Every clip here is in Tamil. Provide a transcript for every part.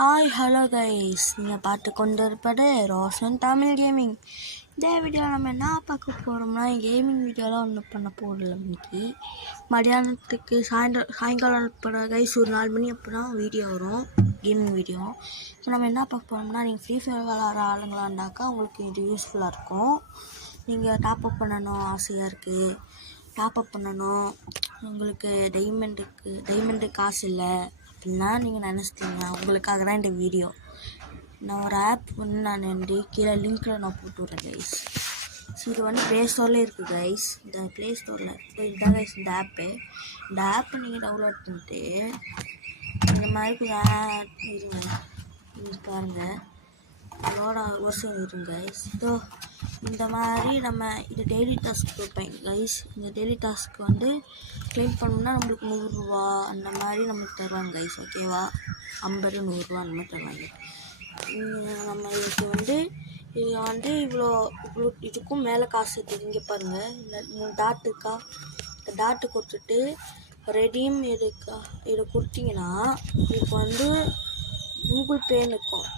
ஹாய் ஹலோ கைஸ், நீங்கள் பார்த்து கொண்டு இருப்பது ரோஷன் தமிழ் கேமிங். இந்த வீடியோவில் நம்ம என்ன பார்க்க போகிறோம்னா, கேமிங் வீடியோலாம் ஒன்றும் பண்ண போகல. இன்னைக்கு மதியானத்துக்கு சாயங்காலம் இப்போ கைஸ் ஒரு 4 மணி அப்போ தான் வீடியோ வரும், கேமிங் வீடியோ. இப்போ நம்ம என்ன பார்க்க போகிறோம்னா, நீங்கள் ஃப்ரீ ஃபயர் விளாட்ற ஆளுங்களாண்டாக்கா உங்களுக்கு இது யூஸ்ஃபுல்லாக இருக்கும். நீங்கள் டாப்அப் பண்ணணும் ஆசையாக இருக்குது, டாப்அப் பண்ணணும், உங்களுக்கு டைமண்டு காசு இல்லை அப்படின்னா நீங்கள் நினச்சிட்டீங்க, உங்களுக்காக தான் இந்த வீடியோ. நான் ஒரு ஆப் நான் கீழே லிங்க்கில் நான் போட்டு விட்றேன் கைஸ். இது ப்ளே ஸ்டோரில் இருக்குது கைஸ். இந்த ப்ளே ஸ்டோரில் இதுதான் கைஸ் இந்த ஆப்பை நீங்கள் டவுன்லோட் பண்ணிட்டு இந்த மாதிரி இருங்க பாருங்கள், அதோட வருஷம் இருங்க கைஸ். இந்த மாதிரி நம்ம இது டெய்லி டாஸ்க் கொடுப்பேன் கைஸ். இந்த டெய்லி டாஸ்க் க்ளைம் பண்ணோம்னா நம்மளுக்கு 100 ரூபா அந்த மாதிரி நம்மளுக்கு தருவாங்க கைஸ். ஓகேவா, 50 100 ரூபா அந்த மாதிரி தருவாங்க. நம்ம இதுக்கு இவ்வளோ இதுக்கும் மேலே காசு இருக்குது. இங்கே பாருங்கள், இந்த 3 டாட் இருக்கா, இந்த டாட்டு கொடுத்துட்டு ரெடீம் இதை கொடுத்தீங்கன்னா உங்களுக்கு கூகுள் பேன்னு இருக்கும்.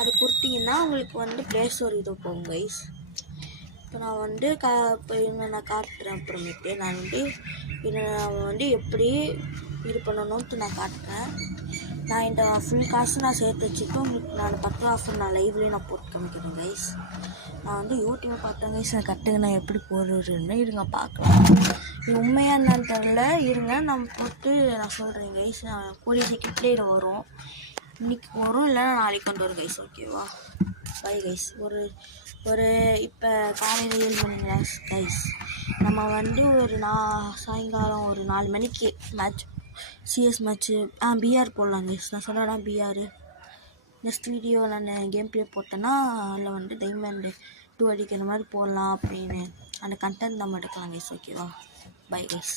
அது கொடுத்தீங்கன்னா உங்களுக்கு ப்ளே ஸ்டோர் இது போகும் கைஸ். இப்போ நான் இப்போ நான் காட்டுறேன். அப்புறமேட்டு நான் இதை எப்படி இது பண்ணணும்ட்டு நான் காட்டுறேன். நான் இந்த ஃபுல் காசு நான் சேர்த்து வச்சுட்டு உங்களுக்கு நான் 10 ஆஃபர் நான் லைவ்லேயும் நான் போட்டு காமிக்கிறேன் கைஸ். நான் யூடியூப்பை பார்த்தேன் கைஸ், நான் கட்டுங்க நான் எப்படி போடுறதுன்னு இருங்க பார்க்கலாம். இது உண்மையாக என்னன்னு தெரில, இருங்க நம்ம போட்டு நான் சொல்கிறேன் கைஸ். நான் கூடிய சீக்கிரத்துலேயே இது வரும், இன்றைக்கி வரும், இல்லைன்னா நாளைக்கு கொண்டு வரும் கைஸ். ஓகேவா, பை கைஸ். ஒரு இப்போ காலையில் 7 மணிங்களா கைஸ், நம்ம ஒரு சாயங்காலம் ஒரு 4 மணிக்கு மேட்ச், சிஎஸ் மேட்ச்சு பிஆர் போடலாம் கைஸ். நான் சொன்னேன்னா பிஆர் நெக்ஸ்ட் வீடியோ நான் கேம் ப்ளே போட்டேன்னா அதில் டைமண்ட் 2 அடிக்கிற மாதிரி போடலாம் அப்படின்னு அந்த கண்டென்ட் நம்ம எடுக்கலாம் கைஸ். ஓகேவா, பை கைஸ்.